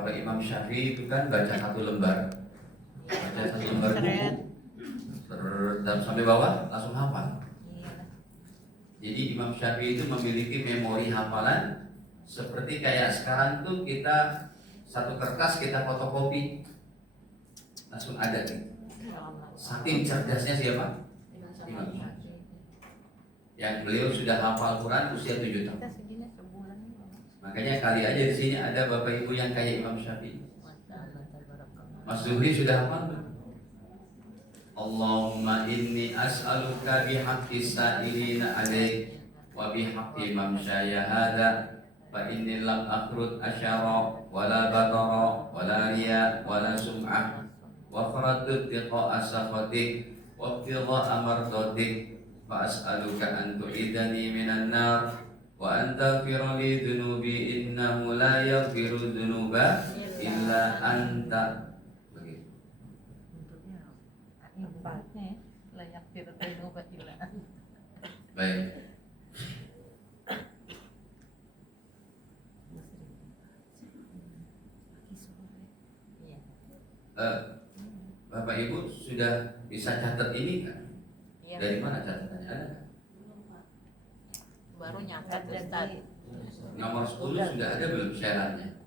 Kalau Imam Syafi'i itu kan baca satu lembar buku dan sampai bawah langsung hafal. Jadi Imam Syafi'i itu memiliki memori hafalan seperti kayak sekarang tuh kita satu kertas kita fotokopi langsung ada nih. Saking cerdasnya siapa? Imam Syafi'i. Yang beliau sudah hafal Quran usia 7 tahun. Makanya kali aja di sini ada bapak ibu yang kayak Imam Syafi'i. Mas Zuhri sudah hafal? Allahumma inni as'aluka bihaqqi sa'ilina alaik wa bihaqqi mamsyaya hada fa inni lam akhrud asyara wala batara wala riya wala sum'ah wa faradtu tiqa asaqatik wa ibtigha mardatik fa as'aluka an tu'idani minan nar wa an taghfira li dhunubi innahu la yaghfiru dhunuba illa anta. Baik. Bapak Ibu sudah bisa catat ini kan? Ya. Dari mana catatannya ada? Baru nyatat Ustaz. Nomor 10 sudah ada belum syaratnya?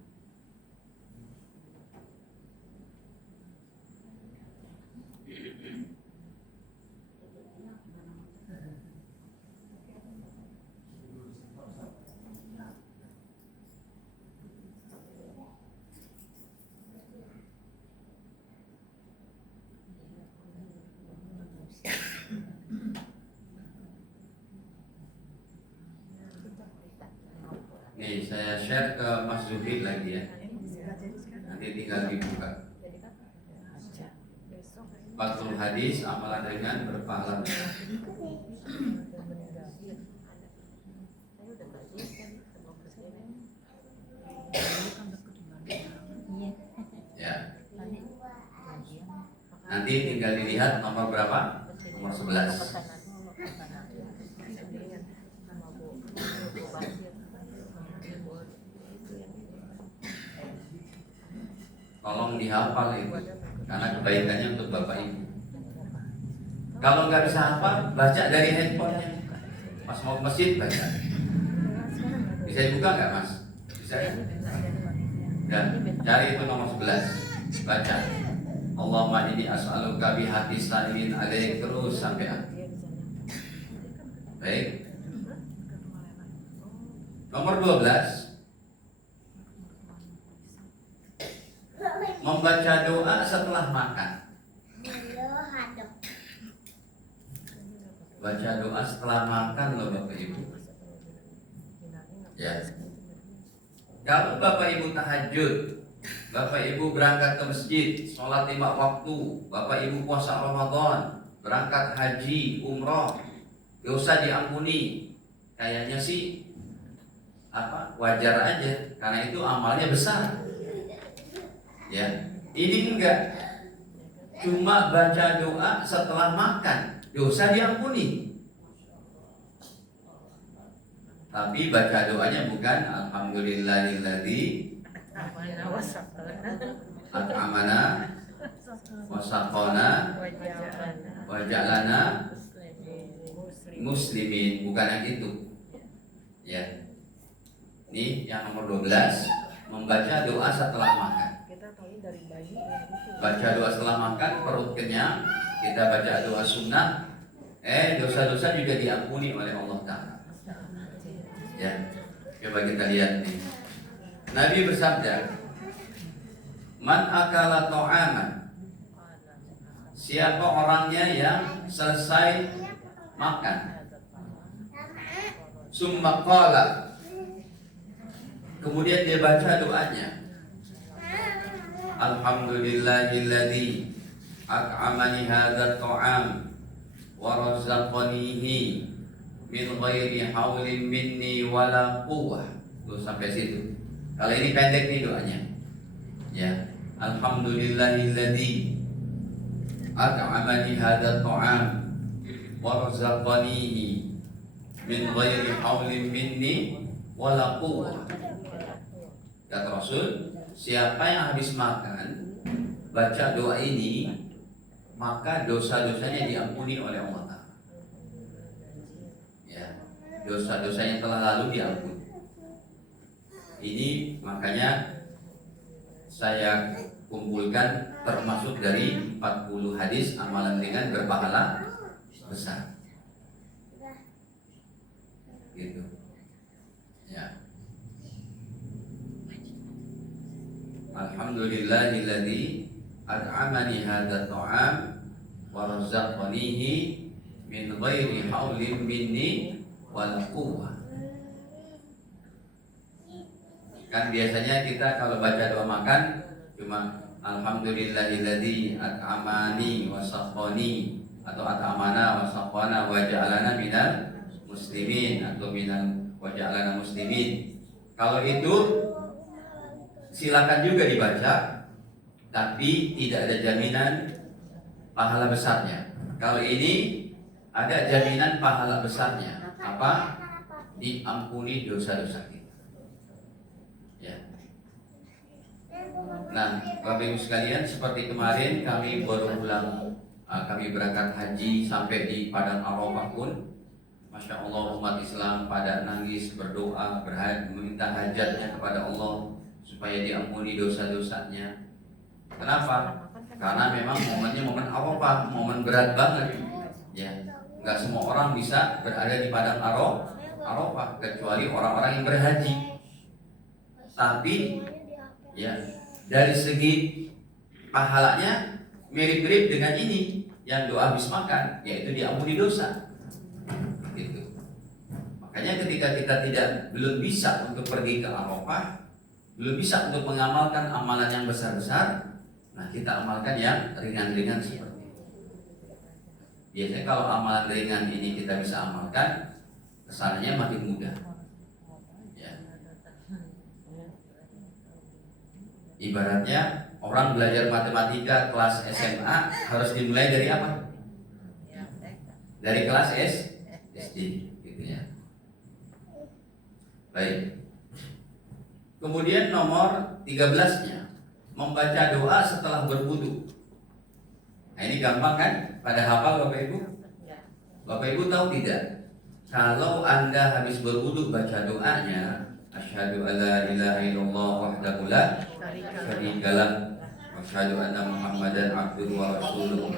Nih saya share ke Mas Zuhri lagi ya. Nanti tinggal dibuka. Fathul Hadis amalan ringan berpahala. Ya. Nanti tinggal dilihat nomor berapa? Nomor 11. Tolong dihafal itu karena kebaikannya untuk Bapak Ibu. Kalau nggak bisa hafal, baca dari handphonenya. Pas mau ke masjid baca. Bisa dibuka nggak Mas? Bisa ya? Dan cari itu nomor 11. Baca. Allahumma inni as'aluka bihaqi sa'ilin alaik terus sampai akhir. Baik. Nomor 12. Membaca doa setelah makan. Baca doa setelah makan loh Bapak Ibu. Ya. Kalau Bapak Ibu tahajud, Bapak Ibu berangkat ke masjid, sholat 5 waktu, Bapak Ibu puasa Ramadan, berangkat haji, umroh, dosa diampuni. Kayaknya sih wajar aja, karena itu amalnya besar. Ya, ini enggak, cuma baca doa setelah makan, dosa diampuni. Tapi baca doanya bukan alhamdulillahilladzi at'amana wa saqana wa ja'alana muslimin, bukan yang itu. Ya. Ini yang nomor 12, membaca doa setelah makan. Baca doa setelah makan, perut kenyang, kita baca doa sunnah, dosa-dosa juga diampuni oleh Allah Ta'ala. Ya, coba kita lihat nih. Nabi bersabda, man akala ta'aman, siapa orangnya yang selesai makan, summa qala, kemudian dia baca doanya, alhamdulillahilladzi at'amani hadzal ta'am wa razzaqanihi min ghairi haulin minni wala quwwah. Tuh sampai situ. Kalau ini pendek nih doanya. Ya, alhamdulillahilladzi at'amani hadzal ta'am wa razzaqanihi min ghairi haulin minni wala quwwah. Kata Rasul, siapa yang habis makan baca doa ini, maka dosa-dosanya diampuni oleh Allah Ta'ala. Ya, dosa-dosanya telah lalu diampuni. Ini makanya saya kumpulkan termasuk dari 40 hadis amalan ringan berpahala besar. Gitu. Ya. Alhamdulillahilladzi at'amani hadza ta'am wa razaqanihi min ghairi haulin minni wala quwwah. Kan biasanya kita kalau baca doa makan cuma alhamdulillahilladzi at'amani wa saqani atau at'amana wa saqana wa ja'alana minal muslimin atau minal wa ja'alana muslimin. Kalau itu silakan juga dibaca, tapi tidak ada jaminan pahala besarnya. Kalau ini ada jaminan pahala besarnya. Apa? Diampuni dosa-dosa kita. Ya. Nah, Bapak Ibu sekalian, seperti kemarin kami baru pulang, kami berangkat haji sampai di Padang Arafah pun, Masya Allah umat Islam pada nangis, berdoa, meminta hajatnya kepada Allah supaya diampuni dosa-dosanya. Kenapa? Karena memang momennya momen Arafah, momen berat banget. Ya, nggak semua orang bisa berada di Padang Arafah kecuali orang-orang yang berhaji. Tapi ya, dari segi pahalanya mirip-mirip dengan ini yang doa habis makan, yaitu diampuni dosa. Gitu. Makanya ketika kita belum bisa untuk pergi ke Arafah, belum bisa untuk mengamalkan amalan yang besar-besar, nah kita amalkan yang ringan-ringan seperti itu. Biasanya kalau amalan ringan ini kita bisa amalkan, kesananya makin mudah. Ibaratnya orang belajar matematika kelas SMA harus dimulai dari apa? Dari kelas SD, gitu ya. Baik. Kemudian nomor 13-nya, membaca doa setelah berwudu. Nah, ini gampang kan? Pada hafal Bapak Ibu? Bapak Ibu tahu tidak? Kalau Anda habis berwudu baca doanya, asyhadu alla ilaha illallah wahdahu la syarikalah wa asyhadu anna Muhammadan abduhu wa rasuluh.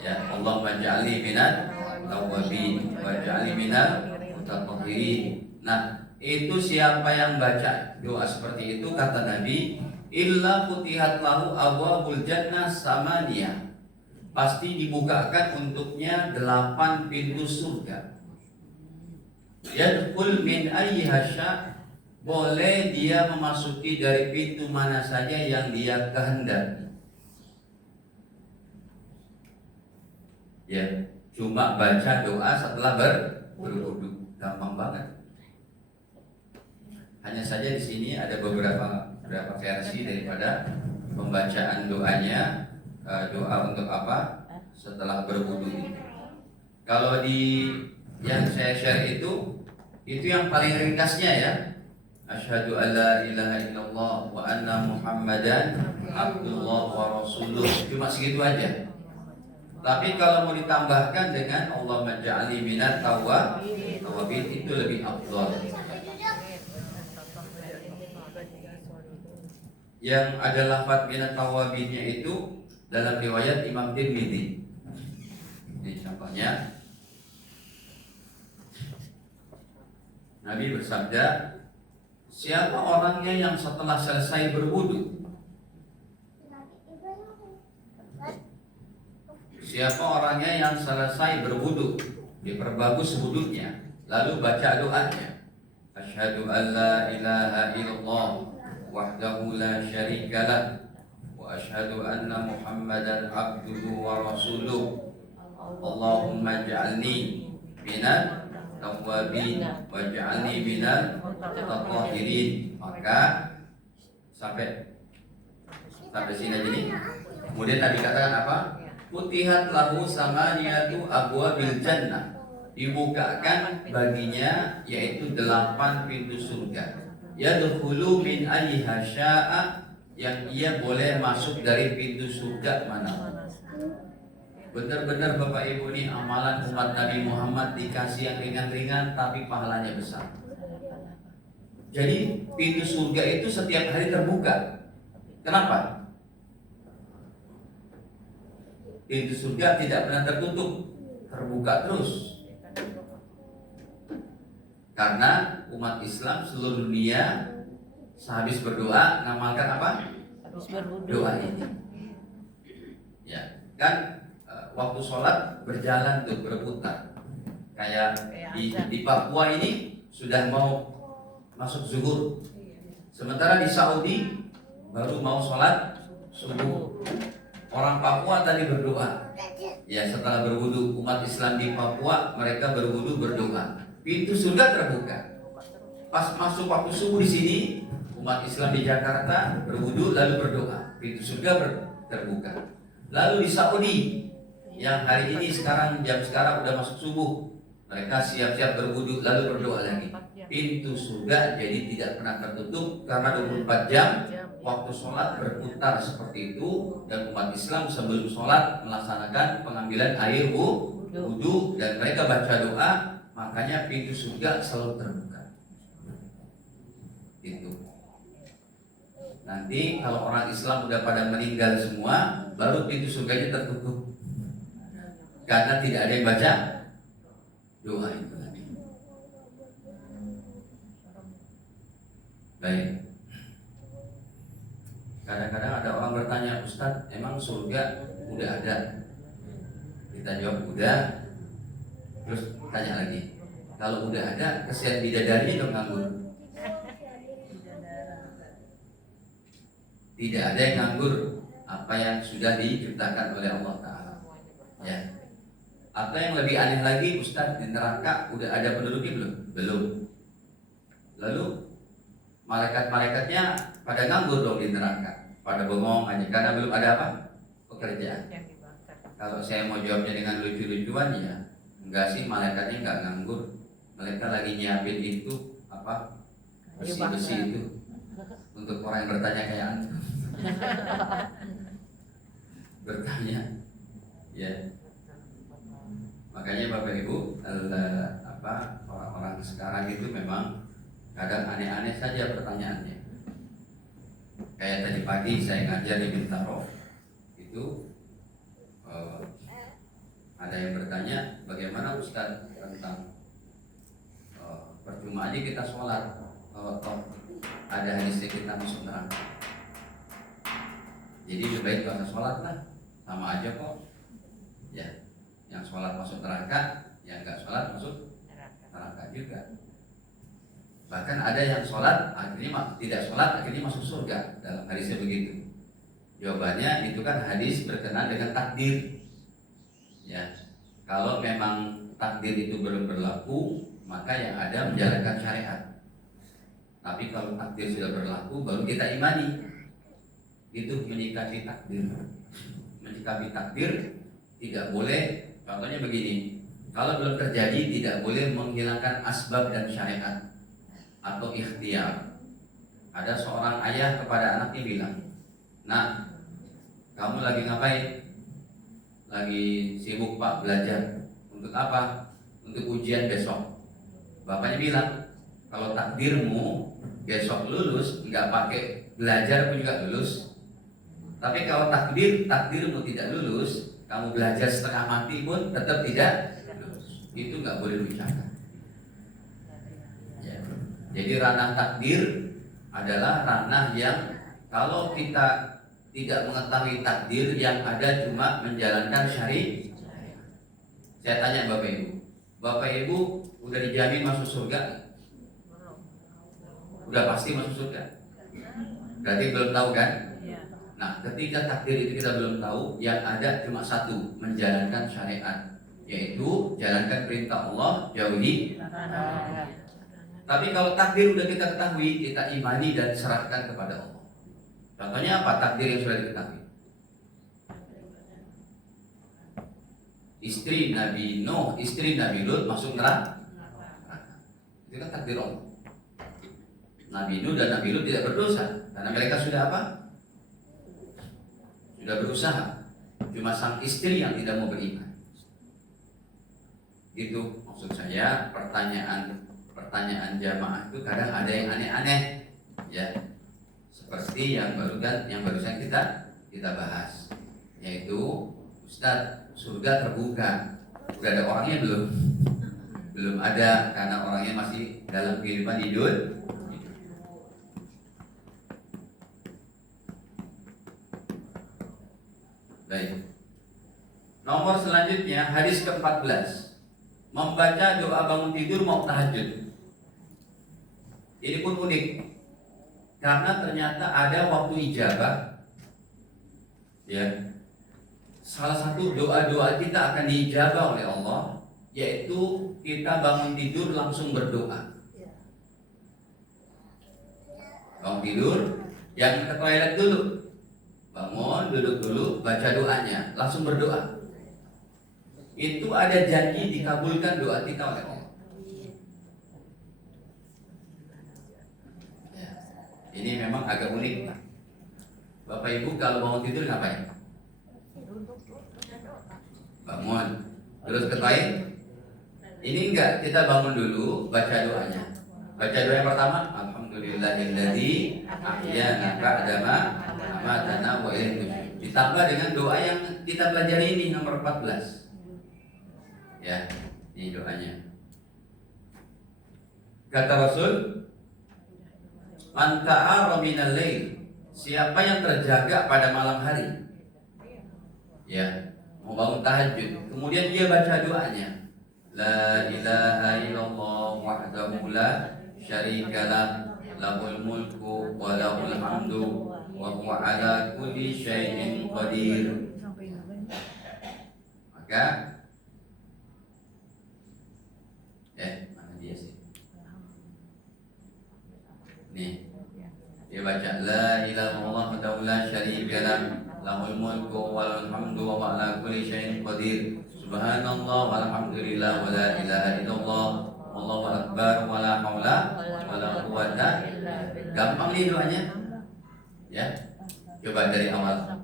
Ya, Allahumma ja'alni minat tawwabin wa ja'alni minal mutatahhirin. Nah, itu siapa yang baca doa seperti itu, kata Nabi, illa futihat lahu abwabul jannah samaniyah, pasti dibukakan untuknya 8 pintu surga. Yadkhul min ayyiha sya', boleh dia memasuki dari pintu mana saja yang dia kehendaki. Ya, cuma baca doa setelah berwudu, gampang banget. Hanya saja di sini ada beberapa versi daripada pembacaan doanya, doa untuk apa setelah berwudu ini. Kalau di yang saya share itu yang paling ringkasnya ya. Asyhadu alla ilaha illallah wa anna Muhammadan abdullah wa rasuluh. Cuma segitu aja. Tapi kalau mau ditambahkan dengan Allahumma ja'alni minat tawwabin, itu lebih afdal. Yang ada lafaz minat tawwabinnya itu dalam riwayat Imam Tirmidzi. Ini contohnya. Nabi bersabda, siapa orangnya yang setelah selesai berwudu, siapa orangnya yang selesai berwudu, diperbagus wudunya, lalu baca doanya, asyhadu alla ilaha illallah wahdahu la syarikalah wa asyhadu anna Muhammadan abduhu wa rasuluh, Allahumma ja'alni minat tawwabin waj'alni minal mutatahhirin. Maka sampai sini aja nih. Kemudian Nabi katakan apa? Futihat lahu samaniyatu abwabil jannah, dibukakan baginya yaitu 8 pintu surga. Yadkhulu min ayyiha syaa, yang ia boleh masuk dari pintu surga mana. Benar-benar Bapak Ibu ini amalan umat Nabi Muhammad dikasih yang ringan-ringan tapi pahalanya besar. Jadi pintu surga itu setiap hari terbuka. Kenapa? Pintu surga tidak pernah tertutup, terbuka terus. Karena umat Islam seluruh dunia sehabis berdoa ngamalkan apa? Doa ini. Ya, kan waktu sholat berjalan tuh berputar. Kayak di Papua ini sudah mau masuk zuhur. Sementara di Saudi baru mau sholat subuh. Orang Papua tadi berdoa. Ya, setelah berwudu, umat Islam di Papua mereka berwudu berdoa. Pintu surga terbuka. Pas masuk waktu subuh di sini, umat Islam di Jakarta berwudu lalu berdoa. Pintu surga terbuka. Lalu di Saudi yang hari ini jam sekarang udah masuk subuh, mereka siap-siap berwudu lalu berdoa lagi. Pintu surga jadi tidak pernah tertutup karena 24 jam waktu sholat berputar seperti itu, dan umat Islam sebelum sholat melaksanakan pengambilan air wudu dan mereka baca doa, makanya pintu surga selalu terbuka. Itu. Nanti kalau orang Islam udah pada meninggal semua, baru pintu surganya tertutup. Karena tidak ada yang baca doa itu tadi. Baik. Kadang-kadang ada orang bertanya, Ustadz, emang surga udah ada? Kita jawab udah. Terus tanya lagi, kalau udah ada, kesian bidadarinya dong nganggur. Tidak ada yang nganggur apa yang sudah diciptakan oleh Allah Ta'ala. Ya. Atau yang lebih aneh lagi, Ustadz, di neraka udah ada penduduknya belum? Belum. Lalu malaikat-malaikatnya pada nganggur dong di neraka, pada bengong aja karena belum ada apa? Pekerjaan. Kalau saya mau jawabnya dengan lucu-lucuan ya, enggak sih, malaikatnya enggak nganggur. Mereka lagi nyiapin itu apa? Besi-besi itu untuk orang yang bertanya kayak antum. Bertanya, ya. Makanya Bapak Ibu, orang-orang sekarang itu memang kadang aneh-aneh saja pertanyaannya. Kayak tadi pagi saya ngajar di Bintaro, itu ada yang bertanya, bagaimana Ustaz tentang percuma aja kita sholat kalau ada hadisnya kita masuk neraka. Jadi lebih baik gak usah sholat lah, sama aja kok. Ya, yang sholat masuk neraka, yang nggak sholat masuk neraka juga. Bahkan ada yang sholat akhirnya tidak sholat akhirnya masuk surga, dalam hadisnya begitu. Jawabannya itu kan hadis berkenaan dengan takdir. Ya, kalau memang takdir itu belum berlaku, maka yang ada menjalankan syariat. Tapi kalau takdir sudah berlaku, baru kita imani. Itu menyikapi takdir. Menyikapi takdir tidak boleh. Contohnya begini, kalau belum terjadi tidak boleh menghilangkan asbab dan syariat atau ikhtiar. Ada seorang ayah kepada anaknya bilang, "Nak, kamu lagi ngapain?" "Lagi sibuk Pak, belajar." "Untuk apa?" "Untuk ujian besok." Bapaknya bilang, "Kalau takdirmu besok lulus, nggak pakai belajar pun juga lulus. Tapi kalau takdirmu tidak lulus, kamu belajar setengah mati pun tetap tidak lulus." Itu nggak boleh dibicarakan. Ya. Jadi ranah takdir adalah ranah yang kalau kita tidak mengetahui takdir, yang ada cuma menjalankan syariat. Saya tanya Bapak Ibu udah dijamin masuk surga? Udah pasti masuk surga? Berarti belum tahu kan? Nah, ketika takdir itu kita belum tahu, yang ada cuma satu, menjalankan syariat, yaitu jalankan perintah Allah, jauhi. Tapi kalau takdir udah kita ketahui, kita imani dan serahkan kepada Allah. Contohnya apa takdir yang sudah diketahui? Istri Nabi Nuh, istri Nabi Lut masuk neraka. Itu kan takdir Allah. Nabi Nuh dan Nabi Lut tidak berdosa karena mereka sudah apa? sudah berusaha. Cuma sang istri yang tidak mau beriman. Itu maksud saya, pertanyaan jamaah itu kadang ada yang aneh-aneh, ya. Seperti yang barusan kita bahas, yaitu Ustadz, surga terbuka, udah ada orangnya belum? Belum ada, karena orangnya masih dalam kehidupan hidup. Baik. Nomor selanjutnya, hadis ke-14, membaca doa bangun tidur mau tahajud. Ini pun unik, karena ternyata ada waktu ijabah. Ya, salah satu doa-doa kita akan diijabah oleh Allah, yaitu kita bangun tidur langsung berdoa. Bangun tidur, yang ke toilet dulu, bangun, duduk dulu, baca doanya, langsung berdoa. Itu ada janji dikabulkan doa kita oleh Allah. Ya, ini memang agak unik. Bapak Ibu kalau bangun tidur ngapain? Bangun, terus ke toilet? Ini enggak, kita bangun dulu, baca doanya. Baca doa yang pertama, alhamdulillahilladzi ahyana ba'da ma amatana wa ilaihi nusyur. Ditambah dengan doa yang kita pelajari ini, nomor 14. Ya, ini doanya. Kata Rasul, man ta'ara minal lail, siapa yang terjaga pada malam hari, ya, mau bangun tahajud, kemudian dia baca doanya, la ilaha illallah wahdahu la syarikalah, lahul mulku wa lahul hamdu wa huwa ala kulli syai'in qadir. Maka mana dia sih? Nih, dia baca la ilaha illallah wahdahu la syarikalah, lahul mulku wa lahul hamdu wa huwa ala kulli syai'in qadir. Subhanallah walhamdulillah wa la ilaha illallah wallahu akbar wa la haula wa la quwwata. Gampang nih doanya. Ya. Coba dari awal.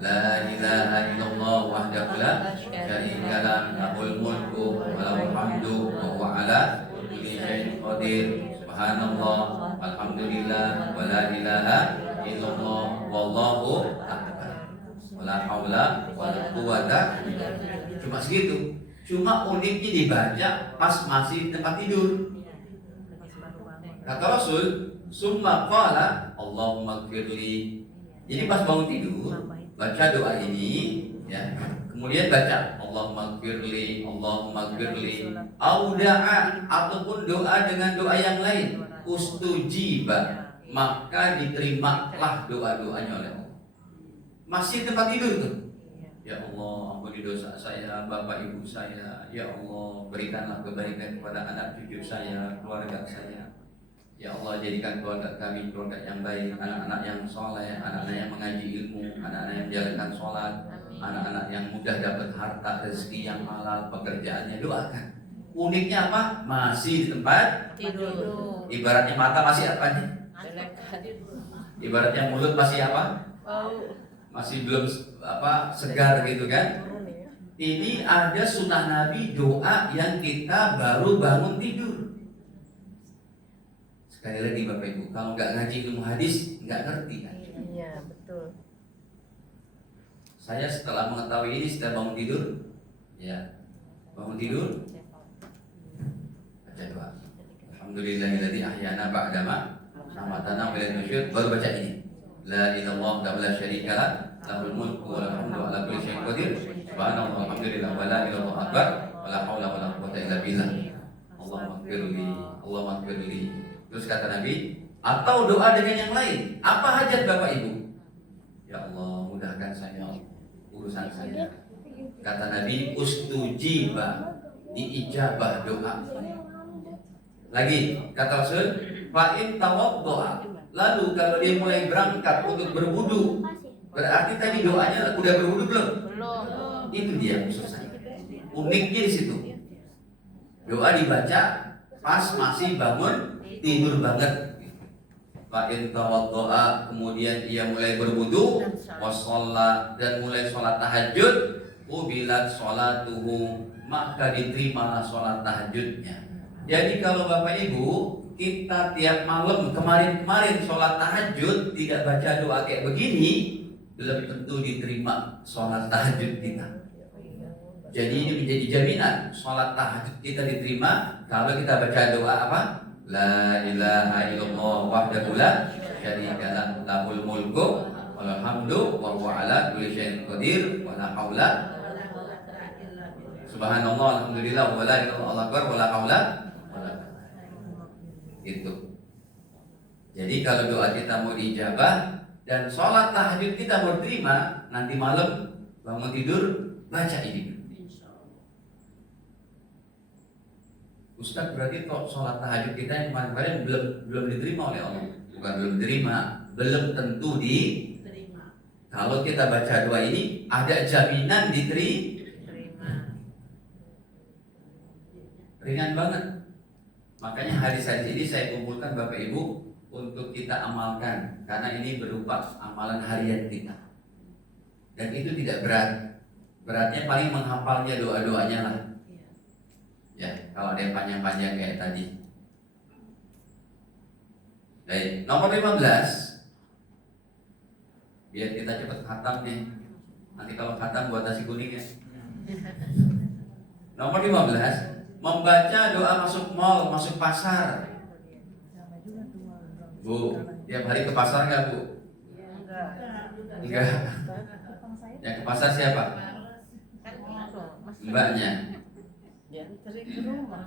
La ilaha illallah wahdahu la syarikalah, lahul mulku wa lahul hamdu wa huwa ala kulli syai'in qadir. Subhanallah walhamdulillah wa la ilaha illallah wallahu akbar wa la haula wa la quwwata. Cuma segitu. Cuma uniknya dibaca pas masih tempat tidur. Kata Rasul, summa qala Allahumma gfirli. Jadi pas bangun tidur, baca doa ini, ya. Kemudian baca Allahumma gfirli, Allahumma gfirli. Au da'a, ataupun doa dengan doa yang lain, ustujiba, maka diterimalah doa-doanya oleh Allah. Masih tempat tidur tuh. Ya Allah, ampuni dosa saya, bapak ibu saya. Ya Allah, berikanlah kebaikan kepada anak cucu saya, keluarga saya. Ya Allah, jadikan keluarga kami keluarga yang baik, anak-anak yang soleh, anak-anak yang mengaji ilmu, anak-anak yang menjalankan sholat, anak-anak yang mudah dapat harta, rezeki yang halal, pekerjaannya. Doakan. Uniknya apa? Masih di tempat tidur. Ibaratnya mata masih apa nih? Ibaratnya mulut masih apa? Masih belum segar gitu kan. Ini ada sunnah Nabi, doa yang kita baru bangun tidur. Sekali lagi Bapak Ibu, kalau nggak ngaji ilmu hadis nggak ngerti kan. Iya betul. Saya setelah mengetahui ini, setelah bangun tidur, ya bangun tidur, baca doa alhamdulillahilladzi ahyana ba'da ma amatana wa ilaihi nusyur. Baru baca ini, la ilaha illallah la syarikalah, lahul mulku wa lahul hamdu ala kulli syai'in qadir. Subhanallah walhamdulillah wa la ilaha illallah akbar wa la haula wa la quwwata illa billah. Allahumma ighfirli, Allahumma ighfirli. Terus kata Nabi, atau doa dengan yang lain. Apa hajat Bapak Ibu? Ya Allah, mudahkan saya urusan saya. Kata Nabi, ustujiba, diijabah doa. Lagi kata Rasul, fa'in tawaddoa. Lalu kalau dia mulai berangkat untuk berwudu, berarti tadi doanya udah berwudu belum? Belum. Itu dia maksud saya. Uniknya di situ. Doa dibaca pas masih bangun tidur banget. fa in tawaddoa, kemudian ia mulai berwudu, wasalla, dan mulai sholat tahajud, ubilat sholatuhu, maka diterimalah sholat tahajudnya. Jadi kalau Bapak Ibu kita tiap malam kemarin sholat tahajud tidak baca doa kayak begini, belum tentu diterima sholat tahajud kita. Jadi ini menjadi jaminan sholat tahajud kita diterima kalau kita baca doa apa? La ilaha illallah wahdahu la syarika lahu, lahul mulku wal hamdu wa huwa ala kulli syai'in qadir wa la haula subhanallah alhamdulillah wa la ilaha illallah akbar wa la haula wa la itu. Jadi kalau doa kita mau diijabah dan sholat tahajud kita mau diterima, nanti malam bangun tidur baca ini. Ustaz, berarti kok sholat tahajud kita yang kemarin belum diterima oleh Allah? Bukan belum diterima, belum tentu diterima. Kalau kita baca doa ini ada jaminan diterima. Ringan banget. Makanya hadis-hadis ini saya kumpulkan Bapak Ibu untuk kita amalkan, karena ini berupa amalan harian kita. Dan itu tidak berat. Beratnya paling menghafalnya doa-doanya lah. Ya, kalau ada yang panjang-panjang kayak tadi. Baik, nomor 15. Biar kita cepat khatam nih. Nanti kalau khatam buat nasi kuning ya. Nomor 15, membaca doa masuk mall, masuk pasar. Bu, tiap hari ke pasar nggak Bu? Enggak. Yang ke pasar siapa? Mbaknya. Ya, sering ke rumah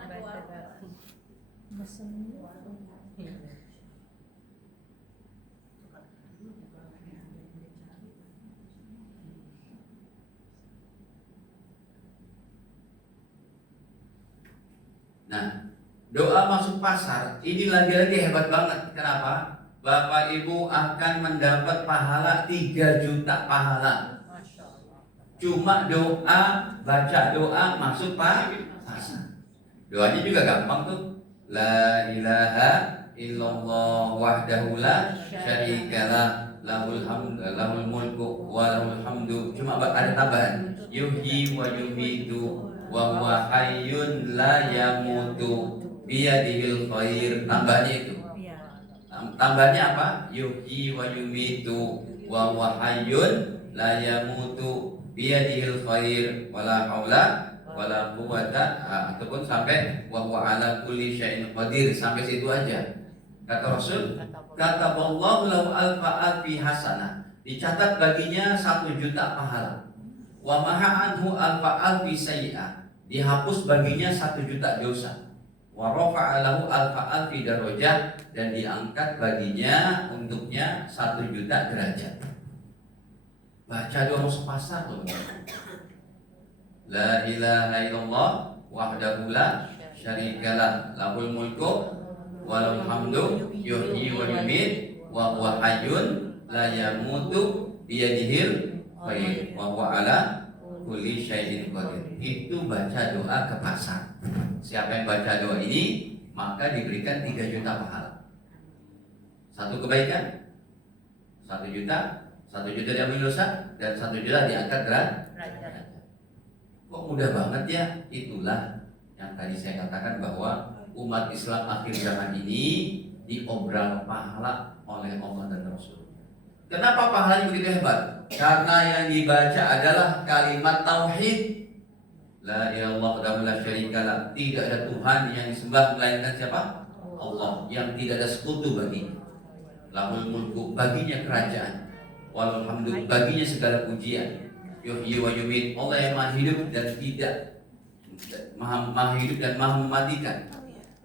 Nah, doa masuk pasar ini lagi-lagi hebat banget. Kenapa? Bapak Ibu akan mendapat pahala 3 juta pahala. Cuma doa, baca doa masuk pasar. Doanya juga gampang tuh. La ilaha illallah wahdahu la syarikalah, lahul mulku wa lahul hamdu. Cuma ada tambahan. Yuhyi wa yumitu wa huwa hayyun la yamutu biyadihil khair. Tambahnya itu. Tambahnya apa? Yuhyi wa yumitu wa huwa hayyun la yamutu biyadihil khair wala haula wala quwwata, ataupun sampai wa huwa ala kulli syai'in qadir, sampai situ aja. Kata Rasul, kataballahu lahu alfa alfi hasanah, dicatat baginya 1 juta pahala. Wa maha anhu alfa alfi sayyi'ah, dihapus baginya 1 juta dosa. Wa rafa'a lahu alfa alfi darajah, dan diangkat baginya untuknya 1 juta derajat. Baca doa masuk pasar loh. La ilaha illallah wahdahu la syarikalah, lahul mulku wa lahul hamdu yuhyi wa yumiit wa huwa hayyun la yamutu biyadihil khair wa huwa ala kulli syai'in qadir. Itu baca doa ke pasar. Siapa yang baca doa ini maka diberikan 3 juta pahala. 1 kebaikan 1 juta, 1 juta diambil dosa, dan 1 juta diangkat derajat. Kok mudah banget ya? Itulah yang tadi saya katakan bahwa umat Islam akhir zaman ini diobral pahala oleh Allah dan Rasul. Kenapa pahalanya begitu hebat? Karena yang dibaca adalah kalimat tauhid. La ilaha illallah la syarikalah, tidak ada Tuhan yang disembah melainkan siapa? Allah, yang tidak ada sekutu baginya. Lahul mulku, baginya kerajaan. Walhamdulillah, hamdu, baginya segala pujian. Yuhyi wa yumiit, Allah yang maha hidup dan tidak maha hidup dan maha mematikan.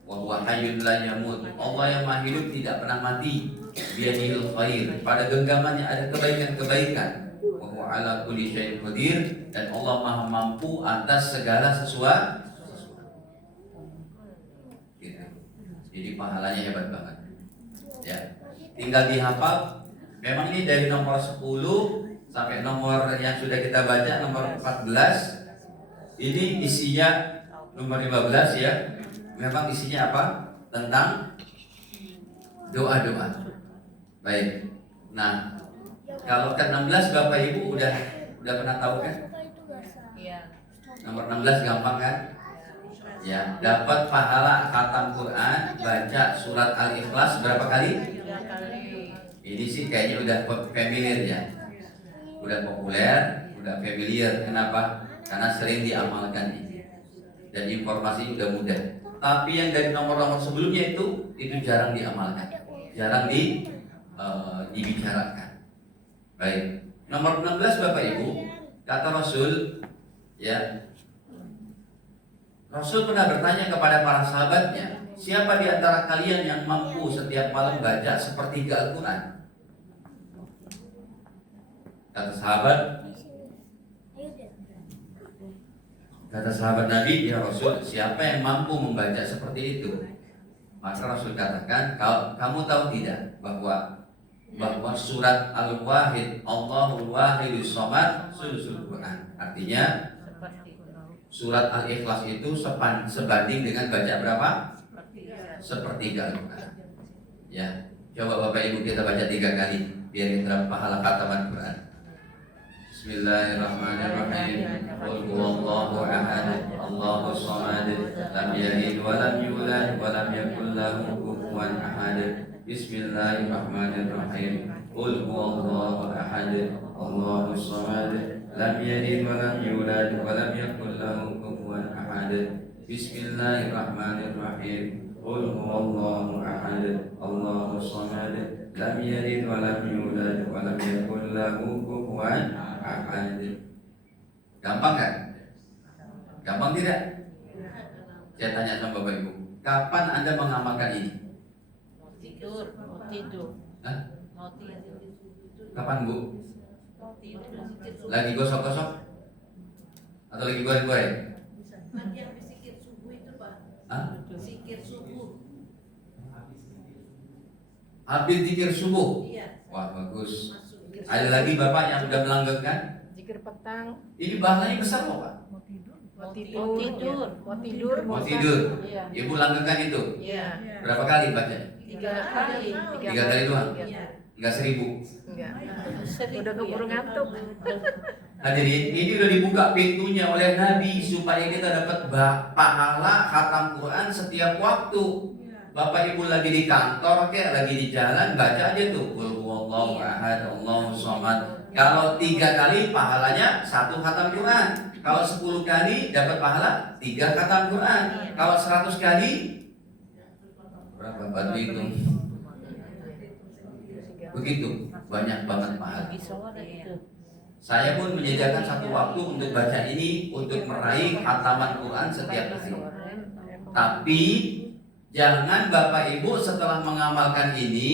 Wa huwa hayyun la yamut, Allah yang maha hidup tidak pernah mati. Biyadihil khair, pada genggamannya ada kebaikan-kebaikan. Wa huwa ala kulli syai'in qadir, dan Allah maha mampu atas segala sesuatu. Gitu. Jadi pahalanya hebat banget. Ya, tinggal dihafal. Memang ini dari nomor 10 sampai nomor yang sudah kita baca nomor 14. Ini isinya nomor 15 ya. Memang isinya apa? Tentang doa-doa. Baik. Nah, kalau ke-16 Bapak Ibu udah pernah tahu kan? Iya. Nomor 16 gampang kan? Ya, dapat pahala khatam Quran, baca surat Al-Ikhlas berapa kali? 3 kali. Ini sih kayaknya udah familiar ya. Udah populer, udah familiar. Kenapa? Karena sering diamalkan ini. Dan informasi udah mudah. Tapi yang dari nomor-nomor sebelumnya itu jarang diamalkan. Jarang dibicarakan. Baik. Nomor 16 Bapak Ibu, kata Rasul, ya. Rasul pernah bertanya kepada para sahabatnya, siapa di antara kalian yang mampu setiap malam baca sepertiga Al-Quran? Kata sahabat Nabi, ya Rasul, siapa yang mampu membaca seperti itu? Maka Rasul katakan, kamu tahu tidak bahwa surat Al-Wahid, Allahul Wahidus Shomad, sulusul Quran. Artinya surat Al-Ikhlas itu sebanding dengan baca berapa? Sepertiga Al-Quran. Ya, coba Bapak Ibu kita baca 3 kali biar kita dapat pahala khataman Quran. Bismillahirrahmanirrahim. Qul huwallahu ahad, Allahus samad, lam yalid wa lam yulad wa lam yakul lahu kufuwan ahad. Bismillahirrahmanirrahim. Qul huwallahu ahad, Allahus samad, lam yalid wa lam yulad wa lam yakul lahu kufuwan ahad. Bismillahirrahmanirrahim. Qul huwallahu ahad, Allahus samad, lam yalid wa lam yulad wa lam yakul lahu kufuwan ahad. Gampang kan? Gampang tidak? Saya tanya sama Bapak Ibu, kapan Anda mengamalkan ini? Mau tidur. Hah? Mau tidur. Kapan Bu? Tidur. Lagi gosok-gosok? Atau lagi goreng-goreng? Nanti habis zikir subuh itu Pak. Hah? Zikir subuh. Habis zikir subuh? Iya. Wah bagus. Masuk. Ada lagi Bapak yang sudah melanggengkan? Zikir petang. Ini bahannya besar loh Pak. Mau tidur. Mau tidur? Iya. Ibu langgengkan itu? Iya. Berapa kali baca? 3 kali. 3 kali doang? Iya. Enggak 1000? Enggak. Udah keburu ngantuk. Hadirin, ini udah dibuka pintunya oleh Nabi supaya kita dapat pahala khatam Quran setiap waktu. Bapak Ibu lagi di kantor kayak lagi di jalan, baca aja tuh Qul huwallahu ahad, Allahus samad. Kalau 3 kali pahalanya 1 khatam Quran. Kalau 10 kali dapat pahala 3 khatam Quran. Kalau 100 kali berapa bantu itu? Begitu, banyak banget pahala. Saya pun menyediakan 1 waktu untuk baca ini, untuk meraih khataman Quran setiap hari. Tapi jangan Bapak Ibu setelah mengamalkan ini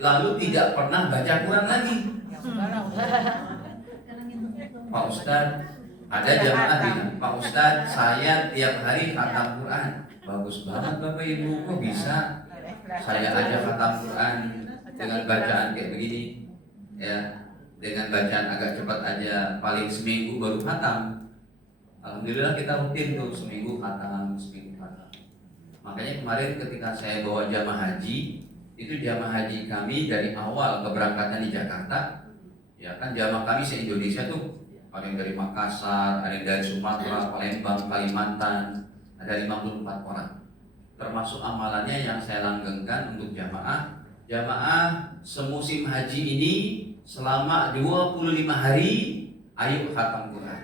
lalu tidak pernah baca Quran lagi. Pak Ustadz, ada jamaah bilang, Pak Ustadz, saya tiap hari khatam Quran. Bagus banget Bapak Ibu, kok bisa? Saya aja khatam Quran dengan bacaan kayak begini, ya, dengan bacaan agak cepat aja, paling seminggu baru khatam. Alhamdulillah kita rutin tuh seminggu khatam. Makanya kemarin ketika saya bawa jamaah haji, itu jamaah haji kami dari awal keberangkatan di Jakarta, ya kan jamaah kami se-Indonesia tuh, ada yang dari Makassar, ada yang dari Sumatera, Palembang, Kalimantan, ada 54 orang. Termasuk amalannya yang saya langgengkan untuk jamaah semusim haji ini selama 25 hari, ayo khatam Quran.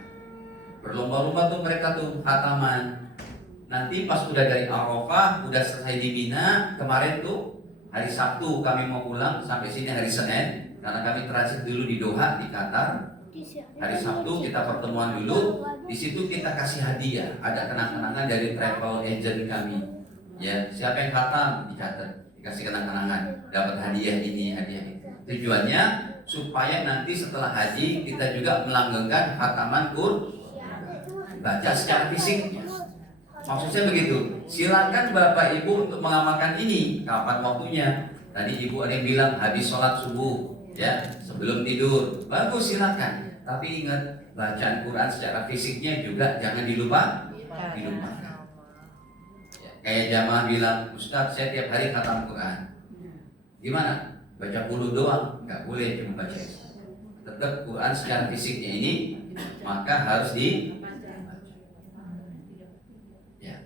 Berlomba-lomba tuh mereka tuh khataman. Nanti pas udah dari Arafah, udah selesai di Mina, kemarin tuh hari Sabtu kami mau pulang sampai sini hari Senin karena kami transit dulu di Doha di Qatar. Hari Sabtu kita pertemuan dulu, di situ kita kasih hadiah, ada kenang-kenangan dari travel agent kami. Ya, siapa yang khatam dicatat, dikasih kenang-kenangan, dapat hadiah ini, hadiah itu. Tujuannya supaya nanti setelah haji kita juga melanggengkan khataman Quran, baca secara fisik. Maksudnya begitu. Silakan Bapak Ibu untuk mengamalkan ini. Kapan waktunya? Tadi Ibu ada yang bilang habis sholat subuh, ya, sebelum tidur. Bagus, silakan. Tapi ingat, bacaan Quran secara fisiknya juga jangan dilupakan. Ya, kayak jamaah bilang, Ustadz saya tiap hari khatam Quran. Gimana? baca bulu doang, nggak boleh cuma baca. Tetap Quran secara fisiknya ini maka harus dibaca. Ya.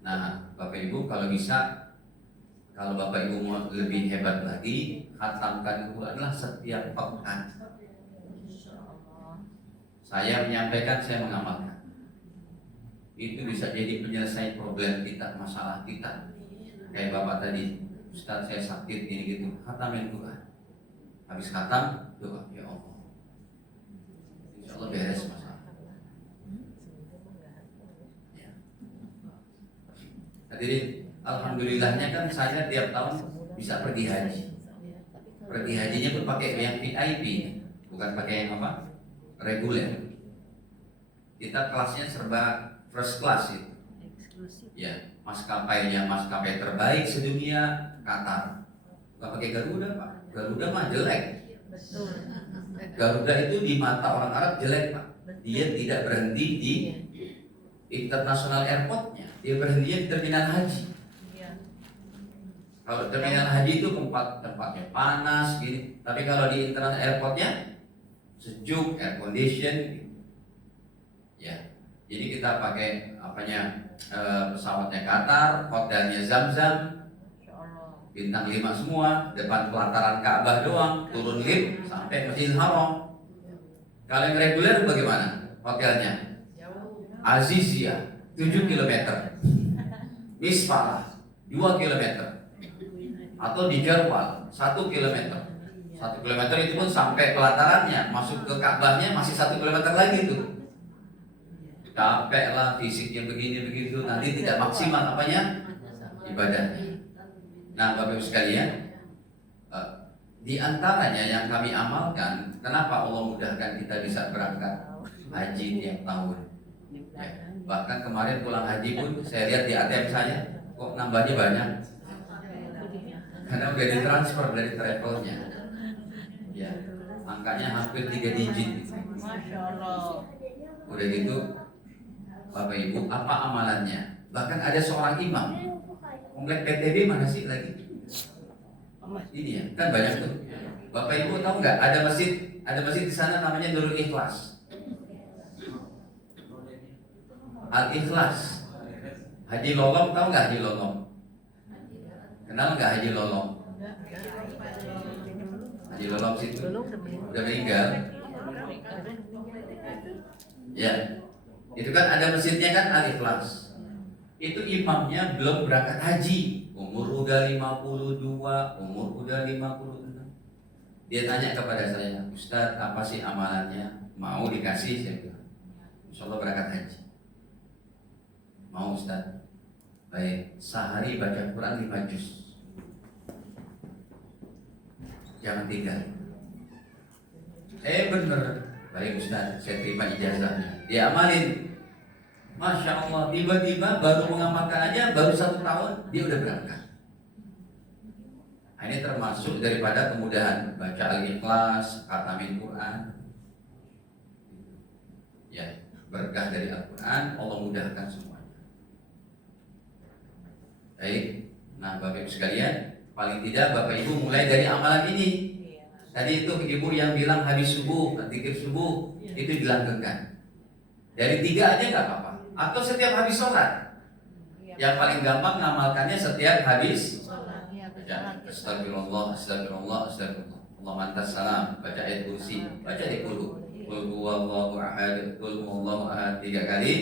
Nah, Bapak Ibu kalau bisa, kalau Bapak Ibu mau lebih hebat lagi, khatamkan Quranlah setiap pekan. Saya menyampaikan, saya mengamalkan. Itu bisa jadi penyelesaian problem kita, masalah kita. Kayak Bapak tadi, Ustaz saya sakit gini gitu, khatamin Quran. Habis khatam, doa, ya Allah, insya Allah beres masalah. Ya. Hadirin, alhamdulillahnya kan saya tiap tahun bisa pergi haji. Pergi hajinya pun pakai yang VIP, bukan pakai yang apa? Reguler. Kita kelasnya serba first class itu. Ya, maskapainya maskapai terbaik sedunia, Qatar. Bukan pakai Garuda, Pak. Garuda mah jelek. Betul. Garuda itu di mata orang Arab jelek, Pak. Dia tidak berhenti di international airportnya, dia berhentinya di terminal haji. Kalau terminal haji itu tempatnya panas gini, tapi kalau di international airportnya sejuk, air condition. Ya, jadi kita pakai pesawatnya Qatar, hotelnya Zam-Zam, bintang 5 semua, depan pelataran Ka'bah doang, turun lift sampai Masjidil Haram. Kalau yang reguler bagaimana? Hotelnya Azizia 7 km, Misfalah 2 km, atau di Jarwal 1 km. 1 km itu pun sampai pelatarannya, masuk ke Ka'bahnya masih 1 km lagi tuh. Capek lah fisiknya begini begitu, nanti tidak maksimal apanya ibadahnya. Nah, Bapak Ibu sekalian, di antaranya yang kami amalkan, kenapa Allah mudahkan kita bisa berangkat haji tiap tahun. Ya, bahkan kemarin pulang haji pun saya lihat di ATM saya, kok nambahnya banyak, karena udah ditransfer dari travelnya. Ya, angkanya hampir 3 digit. Masya Allah. Udah gitu, Bapak Ibu, apa amalannya? Bahkan ada seorang imam, komplek PTB mana sih lagi? Ini ya, kan banyak tuh. Bapak Ibu tahu nggak? Ada masjid di sana namanya Nurul Ikhlas. Al Ikhlas. Haji Lolong tahu nggak Haji Lolong? Kenal nggak Haji Lolong? Haji Lolong situ udah meninggal. Ya, itu kan ada masjidnya kan Al Ikhlas. Itu imamnya belum berangkat haji, umur udah 52, umur udah 56. Dia tanya kepada saya, Ustadz apa sih amalannya? Mau dikasih? Saya bilang, insya Allah berangkat haji. Mau Ustadz? Baik, sehari baca Quran 5 juz. Jangan tinggal. Bener. Baik Ustadz, saya terima ijazahnya. Dia amalin. Masya Allah, tiba-tiba baru mengamalkan aja, baru 1 tahun dia udah berangkat. Nah, ini termasuk daripada kemudahan baca Al-Ikhlas, khatamin Quran. Ya, berkah dari Al-Quran, Allah mudahkan semuanya. Baik, nah Bapak Ibu sekalian, paling tidak Bapak Ibu mulai dari amalan ini. Tadi itu ibu yang bilang habis subuh, zikir subuh, itu dilanggengkan. Dari 3 aja nggak apa-apa. Atau setiap habis sholat. Yang paling gampang ngamalkannya setiap habis sholat. Astagfirullah, astagfirullah, astagfirullah. Allah mantas salam, baca ayat kursi, baca di qul huwallahu ahad, qul huwallahu ahad 3 kali,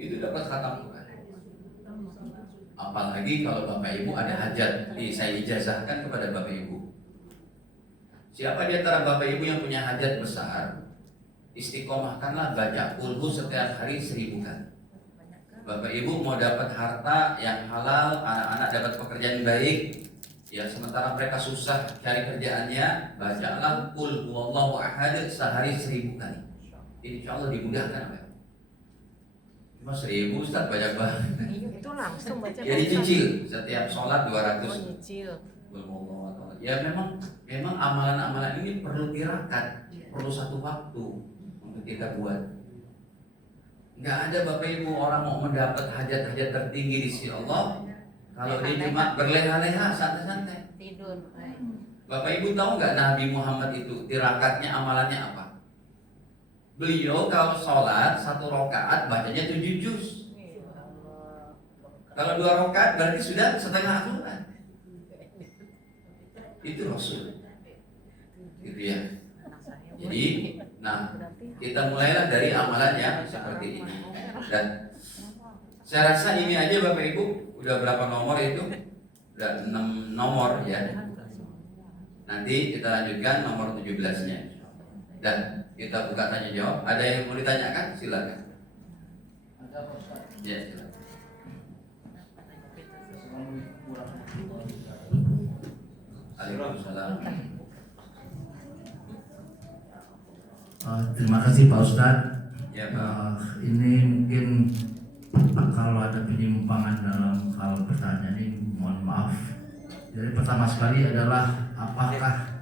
itu dapat khatam Quran. Apalagi kalau Bapak Ibu ada hajat, saya ijazahkan kepada Bapak Ibu. Siapa di antara Bapak Ibu yang punya hajat besar, istiqomahkanlah baca qul setiap hari 1000 kali. Bapak Ibu mau dapat harta yang halal, anak-anak dapat pekerjaan baik, ya sementara mereka susah cari kerjaannya, bacalah qul huwallahu ahad sehari 1000 kali. Insya Allah dimudahkan. Cuma 1000 Ustaz banyak banget. Itu langsung baca. Ya dicicil setiap sholat 200. Nyicil. Ya memang amalan-amalan ini perlu tirakat, perlu satu waktu untuk kita buat. Nggak ada Bapak Ibu orang mau mendapat hajat-hajat tertinggi di sisi Allah kalau dia cuma berleha-leha santai-santai. Tidur. Bapak Ibu tahu nggak Nabi Muhammad itu tirakatnya amalannya apa? Beliau kalau sholat 1 rakaat bacanya 7 juz. Kalau 2 rakaat berarti sudah setengah Al-Quran. Itu Rasul. Gitu ya. Jadi, nah kita mulailah dari amalan yang seperti ini. Dan saya rasa ini aja Bapak Ibu udah berapa nomor itu? Udah 6 nomor ya. Nanti kita lanjutkan nomor 17-nya. Dan kita buka tanya jawab. Ada yang mau ditanyakan? Silakan. Ya, silakan. Waalaikumsalam. Terima kasih Pak Ustadz. Ya, Pak. Ini mungkin kalau ada penyimpangan dalam hal pertanyaan ini, mohon maaf. Jadi pertama sekali adalah apakah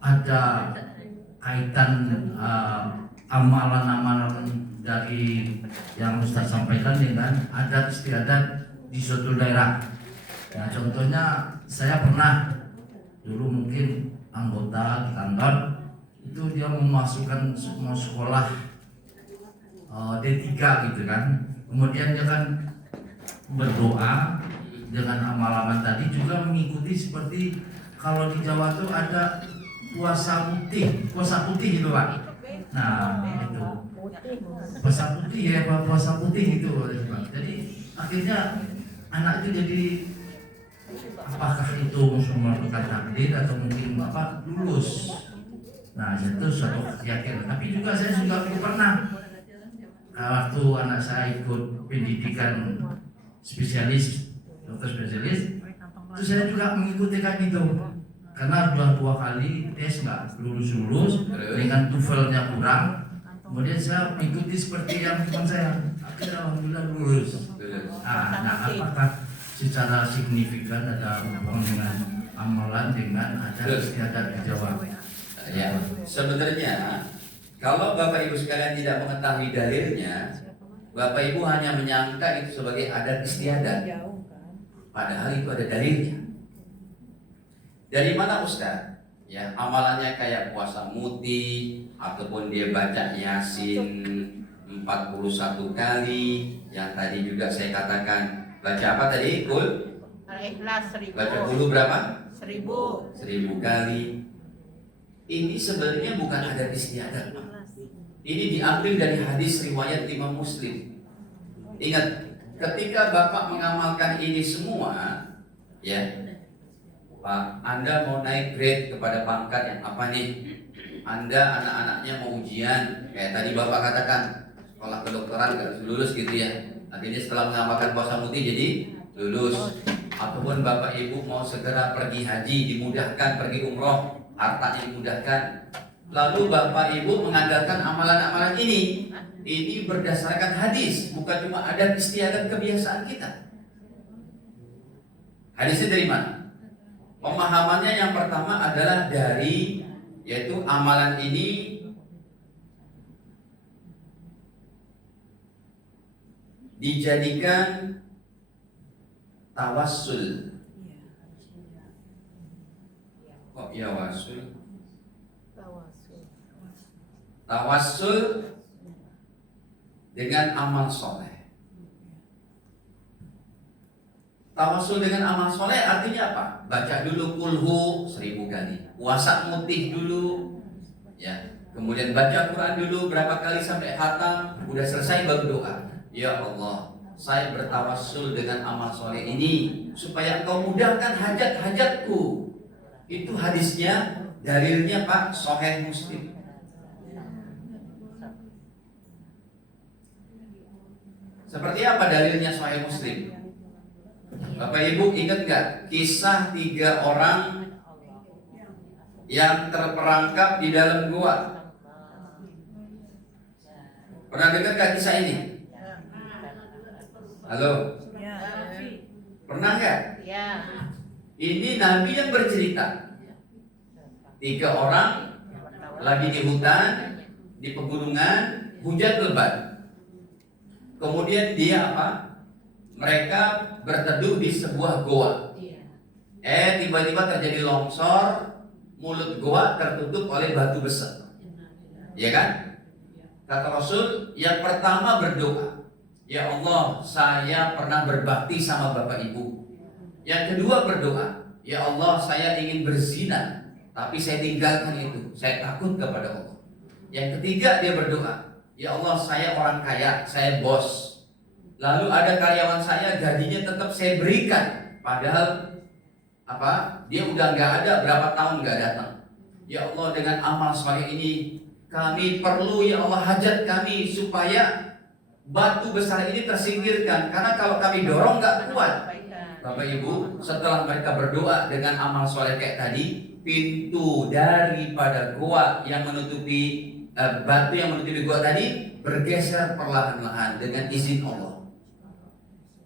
ada kaitan amalan-amalan dari yang Ustadz sampaikan dengan adat istiadat di suatu daerah. Nah, contohnya saya pernah dulu mungkin anggota di kantor itu dia memasukkan semua sekolah D3 gitu kan. Kemudian dia kan berdoa dengan amal-amal tadi, juga mengikuti seperti kalau di Jawa tuh ada puasa putih itu Pak. Nah itu puasa putih ya Pak, puasa putih itu Pak. Jadi akhirnya anak itu jadi, apakah itu merupakan takdir atau mungkin apa lulus. Nah itu suatu keyakinan. Tapi juga saya juga pernah waktu anak saya ikut pendidikan spesialis, dokter spesialis, itu saya juga mengikuti kan itu. Karena dua kali tes nggak lulus dengan TOEFL-nya kurang, kemudian saya mengikuti seperti yang teman saya, akhirnya alhamdulillah lulus. Nah apakah secara signifikan ada hubungan dengan amalan dengan adat istiadat di Jawa? Ya, sebenarnya kalau Bapak Ibu sekalian tidak mengetahui dalilnya, Bapak Ibu hanya menyangka itu sebagai adat istiadat. Padahal itu ada dalilnya. Dari mana Ustaz? Ya, amalannya kayak puasa muti ataupun dia baca Yasin 41 kali, yang tadi juga saya katakan baca apa tadi? Al-Ikhlas 1000. Baca dulu berapa? 1000. 1000 kali. Ini sebenarnya bukan adat istiadat. Ini diambil dari hadis riwayat Imam Muslim. Ingat, ketika Bapak mengamalkan ini semua, ya, Pak, Anda mau naik grade kepada pangkat yang apa nih? Anda anak-anaknya mau ujian, kayak tadi Bapak katakan, sekolah kedokteran nggak lulus gitu ya. Akhirnya setelah mengamalkan puasa putih jadi lulus. Ataupun Bapak Ibu mau segera pergi haji, dimudahkan pergi umroh, hartanya dimudahkan. Lalu Bapak Ibu mengandalkan amalan-amalan ini berdasarkan hadis, bukan cuma adat istiadat kebiasaan kita. Hadisnya dari mana? Pemahamannya yang pertama adalah dari, yaitu amalan ini dijadikan tawassul. Kok ya wasul? Tawassul dengan amal soleh. Tawassul dengan amal soleh artinya apa? Baca dulu kulhu 1000 kali, puasa mutih dulu, ya. Kemudian baca Quran dulu berapa kali sampai khatam, udah selesai baru doa. Ya Allah, saya bertawassul dengan amal soleh ini supaya Engkau mudahkan hajat-hajatku. Itu hadisnya, dalilnya Pak, Sahih Muslim. Seperti apa dalilnya Sahih Muslim? Bapak Ibu ingat gak kisah 3 orang yang terperangkap di dalam gua? Pernah dengar gak kisah ini? Halo? Pernah gak? Ya. Ini Nabi yang bercerita. 3 orang lagi di hutan, di pegunungan, hujan lebat. Kemudian dia apa? Mereka berteduh di sebuah goa. Tiba-tiba terjadi longsor, mulut gua tertutup oleh batu besar. Ya kan? Kata Rasul, yang pertama berdoa, ya Allah, saya pernah berbakti sama bapak ibu. Yang kedua berdoa, ya Allah, saya ingin berzina, tapi saya tinggalkan itu, saya takut kepada Allah. Yang ketiga dia berdoa, ya Allah, saya orang kaya, saya bos. Lalu ada karyawan saya, gajinya tetap saya berikan, padahal dia udah nggak ada, berapa tahun nggak datang. Ya Allah, dengan amal sebagai ini kami perlu, ya Allah, hajat kami supaya batu besar ini tersingkirkan, karena kalau kami dorong nggak kuat. Bapak Ibu, setelah mereka berdoa dengan amal soleh kayak tadi, pintu daripada gua yang menutupi batu yang menutupi gua tadi bergeser perlahan-lahan dengan izin Allah.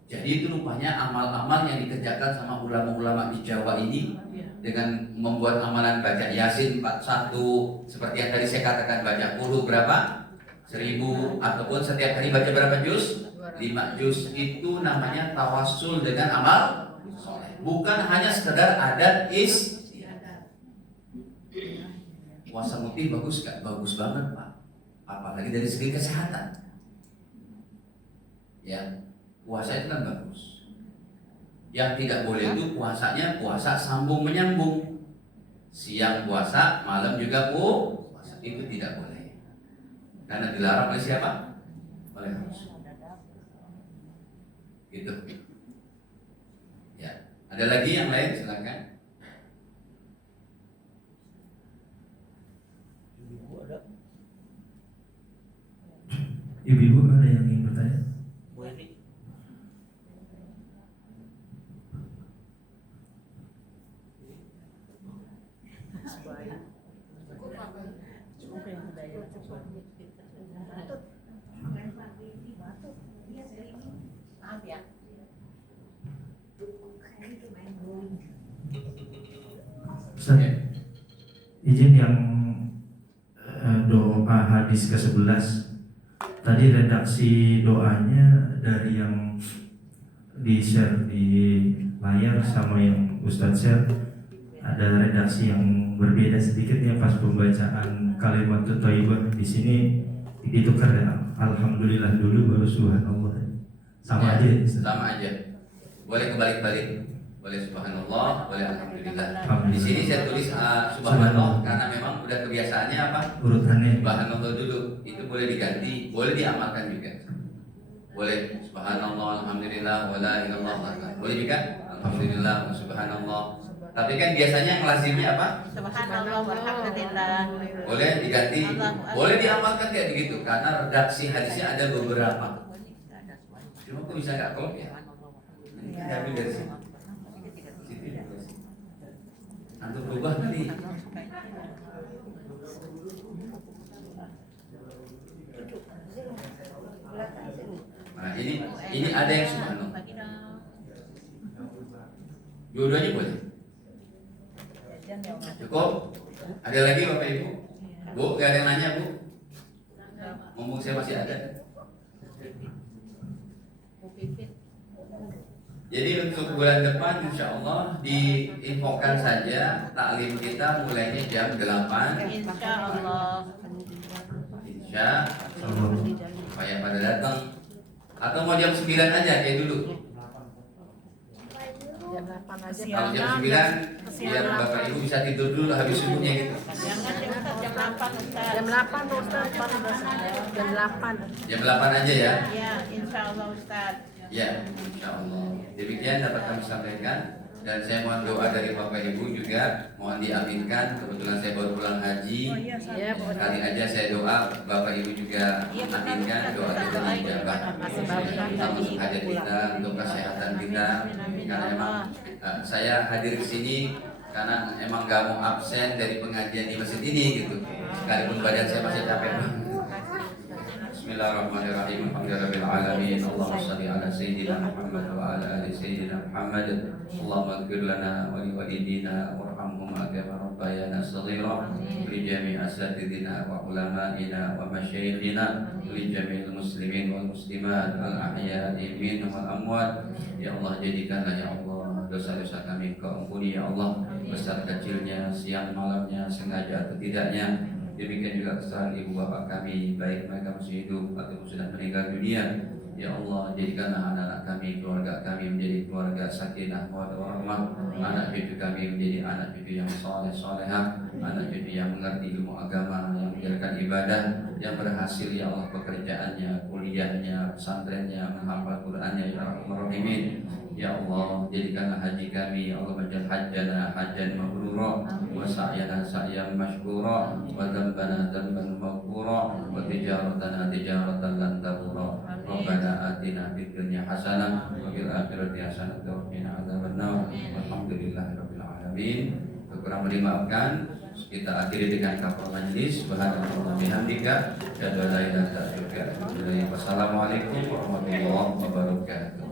Jadi itu rupanya amal-amal yang dikerjakan sama ulama-ulama di Jawa ini dengan membuat amalan baca Yasin 41, seperti yang tadi saya katakan, baca qul berapa? 1000, ataupun setiap hari baca berapa juz? 5 juz. Itu namanya tawassul dengan amal soleh. Bukan hanya sekedar adat istiadat. Puasa mutih bagus gak? Bagus banget Pak. Apalagi dari segi kesehatan. Ya. Puasa itu kan bagus. Yang tidak boleh itu puasanya puasa sambung menyambung. Siang puasa, malam juga puasa. Itu tidak boleh. Karena dilarang oleh siapa? Oleh Rasul. Gitu. Ya. Ada lagi yang lain, silakan. Ibu-ibu ada yang ingin bertanya? Ustaz, izin yang doa hadis ke-11 tadi, redaksi doanya dari yang di share di layar sama yang Ustadz share ada redaksi yang berbeda sedikit ya pas pembacaan kalimat thayyibah. Di sini ditukar ya, alhamdulillah dulu baru subhanallah. Sama aja. Sama aja. Boleh kebalik-balik. Boleh subhanallah, boleh alhamdulillah. Di sini saya tulis subhanallah karena memang udah kebiasaannya apa? Urutannya. Subhanallah dulu. Itu boleh diganti, boleh diamalkan juga. Boleh subhanallah, alhamdulillah, wala ilallah. Boleh juga alhamdulillah, subhanallah. Tapi kan biasanya yang lazimnya apa? Subhanallah walhamdulillah. Boleh diganti, boleh diamalkan kayak begitu karena redaksi hadisnya ada beberapa. Cuma kok bisa nggak klop ya? Ini ambil dari sini. Untuk berubah tadi. Nah, ini ada yang subhanallah. Dua-duanya boleh. Cukup? Ada lagi Bapak Ibu? Bu, gak ada yang nanya Bu? Ngomong saya masih ada. Jadi untuk bulan depan insya Allah diinfokan saja taklim kita mulainya jam 8. Insya Allah. Insya Allah supaya pada datang. Atau mau jam 9 aja kayak dulu. Kalau jam 9 biar Bapak Ibu bisa tidur dulu habis subuhnya gitu. Jangan jam 8 Ustaz. Jam 8 Ustaz, jam 8. Jam 8 aja ya. Ya, insya Allah Ustaz. Ya, insya Allah. Demikian dapat kami sampaikan dan saya mohon doa dari Bapak Ibu juga mohon diaminkan. Kebetulan saya baru pulang haji. Kali aja saya doa, Bapak Ibu juga aminkan doa kita dijabah. Kita untuk hajat kita, untuk kesehatan kita. Karena emang saya hadir ke sini karena emang gak mau absen dari pengajian di masjid ini gitu. Sekalipun badan saya masih capek banget. Bismillahirrahmanirrahim. Alhamdulillahirabbil alamin. Allahumma shalli ala sayyidina Muhammad wa ala ali sayyidina Muhammad. Allahumma ighfir lana wa li walidina warhamhuma kama rabbayana shaghira. Li jami'i asatidina wa ulama'ina wa masyayikhina, li jami'il muslimin wal muslimat al ahya'i minhum wal amwat. Ya Allah, jadikanlah ya Allah dosa-dosa kami Kau ampuni ya Allah, besar kecilnya, siang malamnya, sengaja atau tidaknya. Demikian juga kesalahan ibu bapak kami, baik mereka masih hidup ataupun sudah meninggal dunia. Ya Allah, jadikanlah anak-anak kami, keluarga kami menjadi keluarga sakinah, mawaddah warahmah. Anak cucu kami menjadi anak cucu yang soleh solehah, anak cucu yang mengerti ilmu agama, yang menjalankan ibadah, yang berhasil ya Allah pekerjaannya, kuliahnya, pesantrennya, menghafal Qur'annya ya Rahman Rahimin. Ya Allah, jadikanlah haji kami, ya Allah majal hajjana hajjan mabrura, wa sa'yana sa'yan mashkura, wa dhanbana dhanban maghfura, wa tijaratana tijaratan lan tabura. Rabbana atina fid dunya hasanah wa fil akhirati hasanah wa qina adzabannar. Walhamdulillahirabbil alamin. Kurang dimaafkan. Kita akhiri dengan kafaratul majlis. Subhanallah bihamdika, asyhadu an la ilaha illa anta. Wassalamualaikum warahmatullahi wabarakatuh.